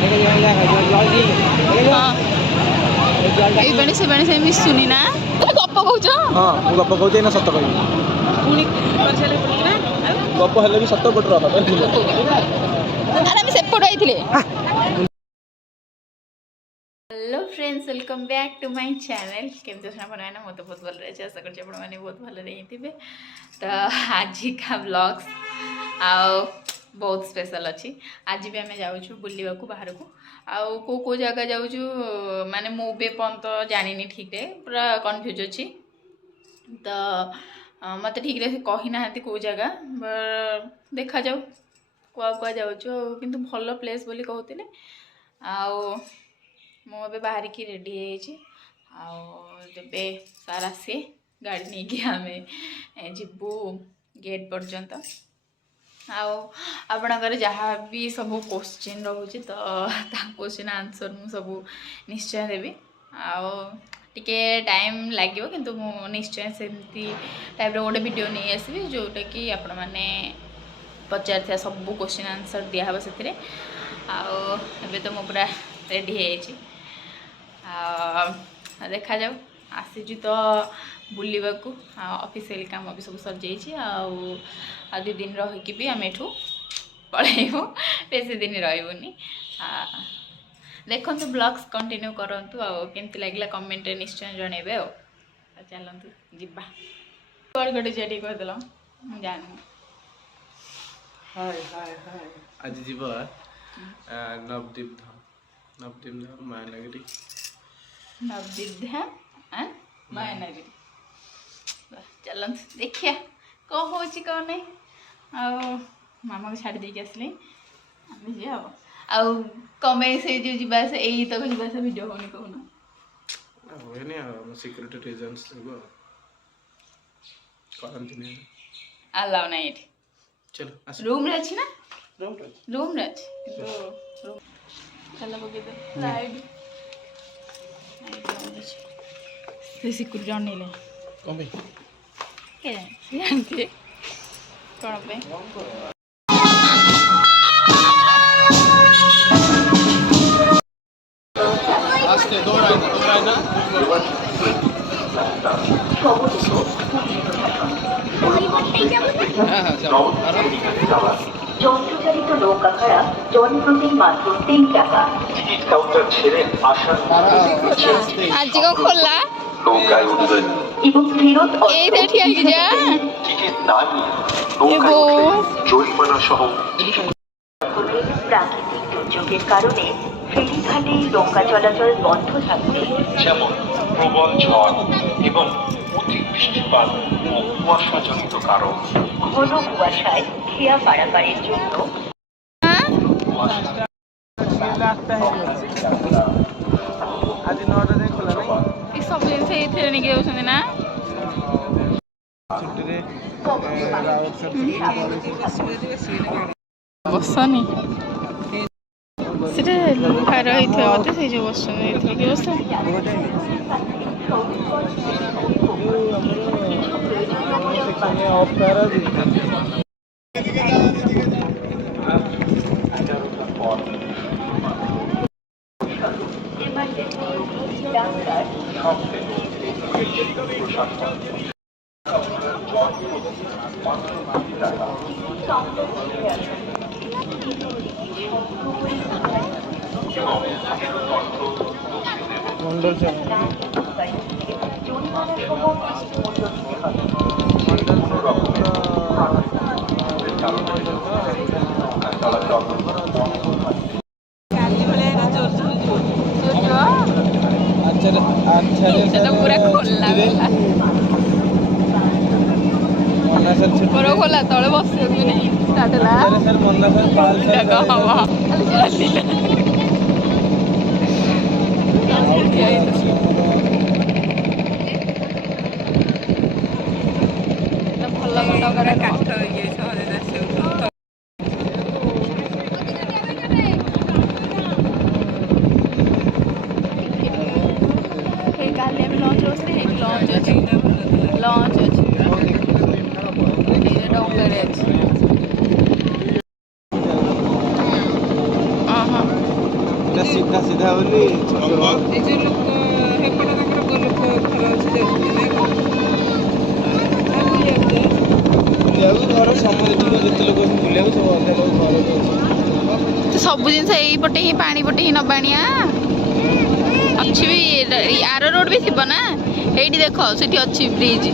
ଏଇ ପାଣି ସେ ପାଣି ସେ ମିଶୁନି ନା ଗପ କହୁଛ? ହଁ ମୁଁ ଗପ କହୁଛି ନା ସତ କହିବି? ଗପ ହେଲେ ବି ସତ ଗୋଟେ ରହ। ଆମେ ସେପଟ ଆଇଥିଲେ। Hello friends welcome back to my channel केमती अच्छा आपने मैं तो बहुत भल रही आशा कर बहुत भल रही थे। तो आज का व्लॉग्स आउ बहुत स्पेशल अच्छी आज भी आम जाऊँ बुलवा को बाहर को आउ को जगह जाऊँ माने मुझे पर्यंत जानी ठीक है पूरा कन्फ्यूज अच्छी। तो मत ठीक से कही ना कौ जगह देखा जाऊ कुआ जाऊँ किंतु भल प्लेस बोली कहते आउ मुझे बाहर की रेडी है सार आसे गाड़ी नहीं कि आम जीवु गेट पर्यंत आपणकर जहाँ भी सब क्वेश्चन रोचे तो क्वेश्चन आंसर मु सब निश्चय देवी टिके टाइम लगे किंतु मु निश्चय सेमती टाइप गोटे वीडियो नहीं आसबि जोटा कि आपण मैंने पचार सब क्वेश्चन आंसर दिहब से तो मु पूरा रेडी है देखा जाऊ आसी तो बुलवा को ऑफिशियल काम भी सब सर जाइए दु दिन रहीकि भी आम एठू पलैबू बेसी दिन रही देखु ब्लॉग्स कंटिन्यू करंतु केमती लगला कमेंट निश्चय जनइबे चलतु जीवा कौन गोटे झील कहदेल जान आज जीव नवदीप धाम मायानगरी नवदीप धाम मायानगरी चलत देखिया कौन हो कौन नहीं मामा को छाड़ देके आसली आम जी हम कमे से जो जीवास यही तक जीवास भिड होनी कहना हुए सिक्योरिटी रीजंस करंती अलाउ ना ये चलो रूम रे अच्छी ना रूम रे अच्छी किंतु चलो बगे दे लाइट से सिक्योरिटी जन नहीं ले कौन भाई के जानते कौन पे आस्ते दौड़ाए যন্ত্রচালিত নৌকা ভাড়া জনপ্রতি মাত্র 3 টাকা। টিকিট কাউন্টার ছেড়ে আসার आज को खोला নৌকায় উঠবেন এবং ফেরত এই রে ঠিক আছে যা টিকিট না নিয়ে নৌকায় উঠলে জরিমানা সহ প্রাকৃতিক দুর্যোগের কারণে ফেরিঘাটে নৌকা চলাচল বন্ধ থাকবে যেমন প্রবল ঝড় এবং অতি বৃষ্টিপাত ও কুয়াশাজনিত কারণ ঘন কুয়াশায় খেয়া পারাপারের জন্য आज 9टा जाए खोला नहीं सब दिन से इथे नहीं गए उसने ना छुट्टी रे बसनी सेटे लुहा रही थे बोते से जो बसने इथे के बस ऑफ करा दी मंडल से अच्छा पूरा खोला खोला तले बस भल काठ काली लंच लंच अच्छी लंच अच्छी डोंगर अच्छी ଏଇଟା ସିଧା ସିଧା ବୋଲି ଛୋଟ ଏଇ ଯୋଉ ଲୋକ ହେପଟ ତାଙ୍କର ଲୋକ ଘର ଅଛି ଯାଉଛନ୍ତି ନାଇଁ କଣ? ଆଉ ବୁଲିବାକୁ ବୁଲିବାକୁ ଘର ସମୟ ଥିବ ଯେତେ ଲୋକ ବୁଲିବାକୁ ସବୁ ଅଧା ଲୋକ ଘରକୁ ତ ସବୁ ଜିନିଷ ଏଇପଟେ ହିଁ ପାଣି ପଟେ ହିଁ ନବାଣିଆ ଅଛି ବି ଆର ରୋଡ ବି ଥିବ ନା ଏଇଠି ଦେଖ ସେଠି ଅଛି ବ୍ରିଜ।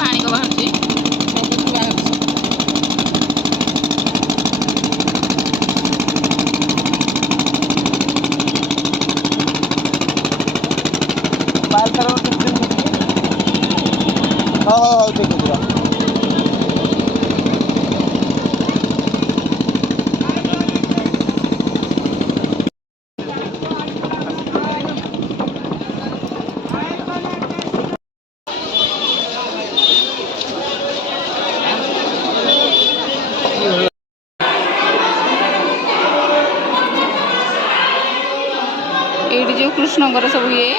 ପାଣି କ ବାହାରୁଛି ହଉ ଠିକ ଅଛି। ଏଇଠି ଯୋଉ କୃଷ୍ଣଙ୍କର ସବୁ ଇଏ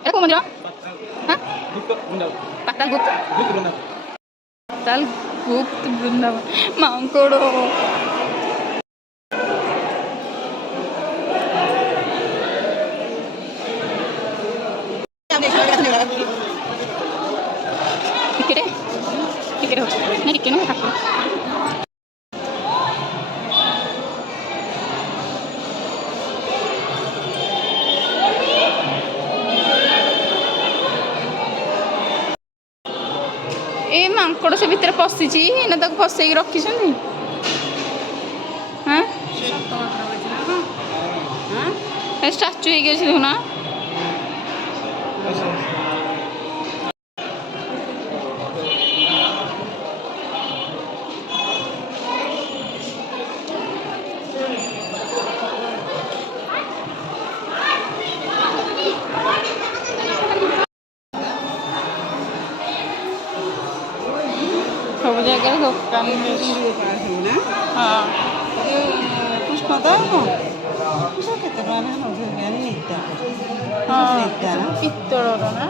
এটা কোন মন্দির? হ্যাঁ পাতাল গুপ্ত পাতাল গুপ্ত বৃন্দাবন মাংকড় টিকেটে টিকেটে হচ্ছে না টিকেট না থাকবে ଏ ମାଙ୍କଡ଼ ସେ ଭିତରେ ପଶିଛି ନା ତାକୁ ଫସେଇକି ରଖିଛନ୍ତି। স্ট্যাচু হয়ে গেছিল না? সব জায়গায় দোকান বেশি। না হ্যাঁ পুষ্পদা পুষ্প খেতে পারে না নিতে পিত্তর না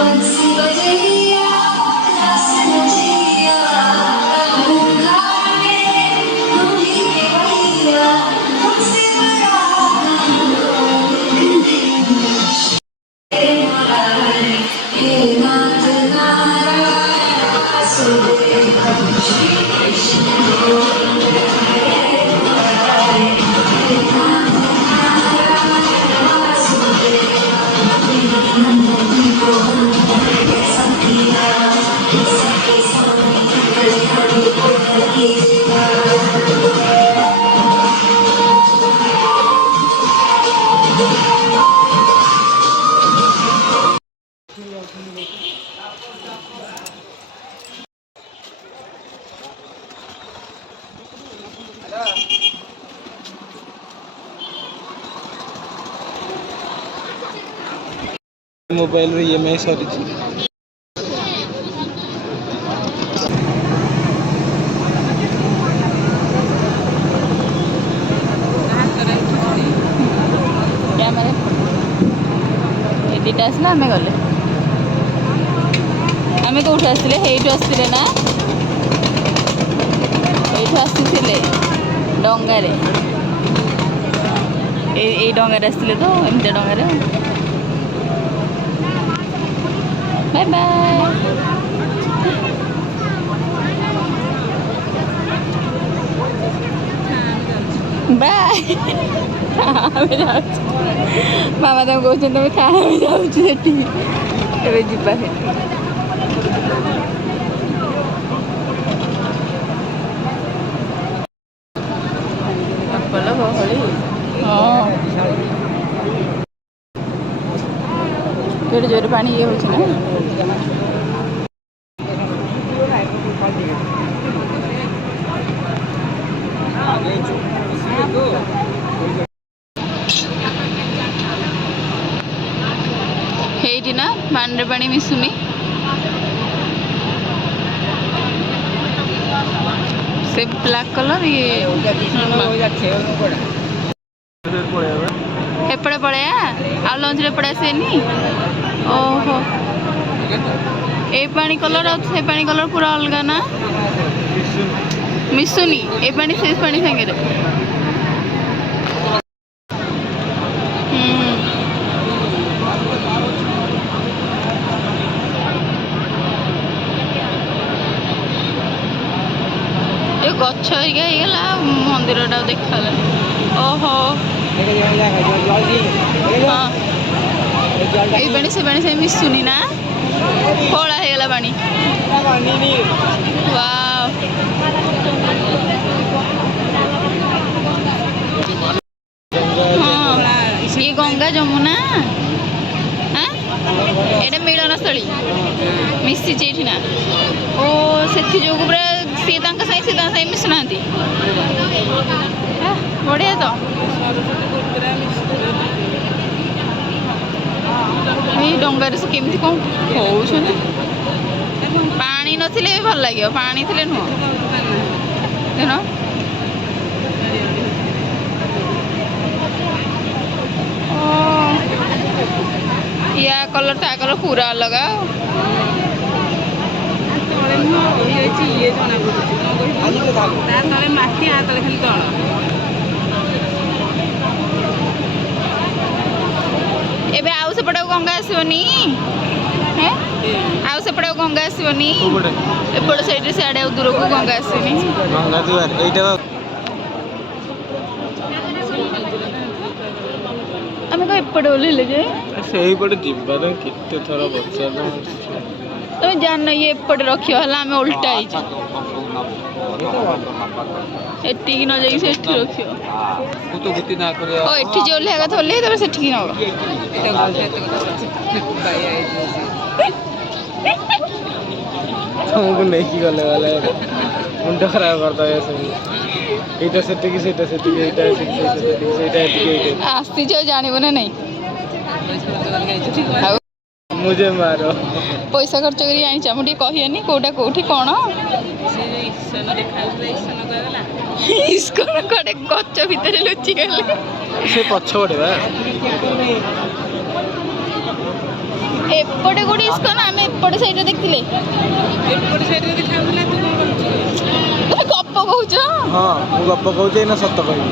बंसी बजैया रस नचैया ମୋବାଇଲର EMI ସରିଛି। କ୍ୟାମେରା ଏ ଦୁଇଟା ଆସିଲା ଆମେ ଗଲେ। ଆମେ କେଉଁଠୁ ଆସିଥିଲେ? ହେଇଠୁ ଆସିଥିଲେ ନା? ଏଇଠୁ ଆସିଥିଲେ ଡଙ୍ଗାରେ। ଏଇ ଡଙ୍ଗାରେ ଆସିଥିଲେ ତ, ଏମିତିଆ ଡଙ୍ଗାରେ। Bye bye. ବାଏ। ଆମେ ଯାଉଛୁ। ମାମା ତାଙ୍କୁ କହୁଛନ୍ତି ତମେ ଥା, ଆମେ ଯାଉଛୁ ସେଠିକି। ଏବେ ଯିବା ସେଠି। ପ୍ରବଳ ଗହଳି। ହଁ, କେଡ଼େ ଜୋରେ ପାଣି ଇଏ ହେଉଛି ନା। ହେଇଠି ନା ପାଣିରେ ପାଣି ମିଶୁନି। ସେ ବ୍ଲାକ୍ କଲର୍ ଇଏ ଏପଟେ ପଳେଇବା। ଆଉ ଲଞ୍ଚରେ ଏପଟେ ଆସିବେନି? ଓହୋ, ଏ ପାଣି କଲର୍ ଆଉ ସେ ପାଣି କଲର୍ ପୁରା ଅଲଗା ନା? ମିଶୁନି ଏ ପାଣି ସେ ପାଣି ସାଙ୍ଗରେ। ଏ ଗଛ ହେଇକା ହେଇଗଲା, ମନ୍ଦିରଟା ଦେଖାଗଲାନି। ଓହୋ, ହଁ, ଏଇ ପାଣି ସେ ପାଣି ସେ ମିଶୁନି ନା? କଳା ହେଇଗଲା ପାଣି। ୱାଓ, ହଁ, ଇଏ ଗଙ୍ଗା ଯମୁନା। ଏଇଟା ମିଳନସ୍ଥଳୀ ମିଶିଛି ଏଇଠି ନା। ଓ ସେଥି ଯୋଗୁଁ ପୁରା ସିଏ ତାଙ୍କ ସାଙ୍ଗେ ମିଶୁନାହାନ୍ତି। ବଢ଼ିଆ ତ। ଏଇ ଡଙ୍ଗାରେ ସେ କେମିତି କ'ଣ କହୁଛନ୍ତି? ପାଣି ନଥିଲେ ବି ଭଲ ଲାଗିବ, ପାଣି ଥିଲେ ନୁହଁ। ଦେନ ୟା କଲର୍ ତା କଲର୍ ପୁରା ଅଲଗା। ମାଟି ଆ ତଳେ ଖାଲି ତଳ। ଏବେ ଆଉ ସେପଟେ ଗଙ୍ଗା ଆସିବନି? ଆଉ ସେପଟେ ଗଙ୍ଗା ଆସିବନି? ଏପଟେ ସାଇଡରେ ସିଆଡ଼େ ଆଉ ଦୂରକୁ ଗଙ୍ଗା ଆସିବନି? ଆମେ କଣ ଏପଟେ ଓହ୍ଲେଇଲେ ଯେ? ସେଇପଟେ ଯିବା ପାଇଁ କେତେ ଥର ପଚାରିଲା। ତମେ ଜାଣିନ ଇଏ ଏପଟେ ରଖିବ ହେଲା, ଆମେ ଓଲଟା ହେଇଛି। ଏଠିକି ନ ଯାଇକି ସେଠି ରଖିବ। ଓ ଏଠି ଯେ ଓହ୍ଲେଇବା କଥା ଓହ୍ଲେଇ, ତାପରେ ସେଠିକି ନବ। ତମକୁ ନେଇକି ଗଲେ ମୁଣ୍ଡ ଖରାପ କରିଦେବେ ସବୁ। ଏଇଟା ସେଠିକି, ସେଇଟା ସେଠିକି, ଏଇଟା ଏଠିକି, ସେଇଟା ସେଠିକି, ସେଇଟା ଏଠିକି, ଏଇଟା ଆସିଛ ଜାଣିବ ନା ନାଇଁ? ଆଉ मुझे मारो। पैसा खर्च कर आनी मुझे ଟିକେ କହିବେନି କୋଉଟା କୋଉଠି କ'ଣ? ଇସ୍କନ କୁଆଡ଼େ ଗଛ ଭିତରେ ଲୁଚି ଗଲେ। ସେ ପଛପଟେ ବା ଏପଟେ କୋଉଠି ଇସ୍କନ? ଆମେ ଏପଟେ ସାଇଡରେ ଦେଖିଥିଲେ। ତମେ ଗପ କହୁଛ? ହଁ, ମୁଁ ଗପ କହୁଛି ନା ସତ କହିବି?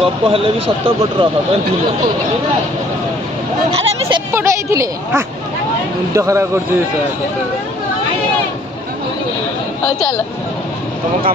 ଗପ ହେଲେ ବି ସତ ପଟ ରହ। ଆରେ ଆମେ ସେପଟୁ ଆଇଥିଲେ। ମୁଣ୍ଡ ଖରାପ କରୁଛି। ହଉ ଚାଲ। ତମ କାମ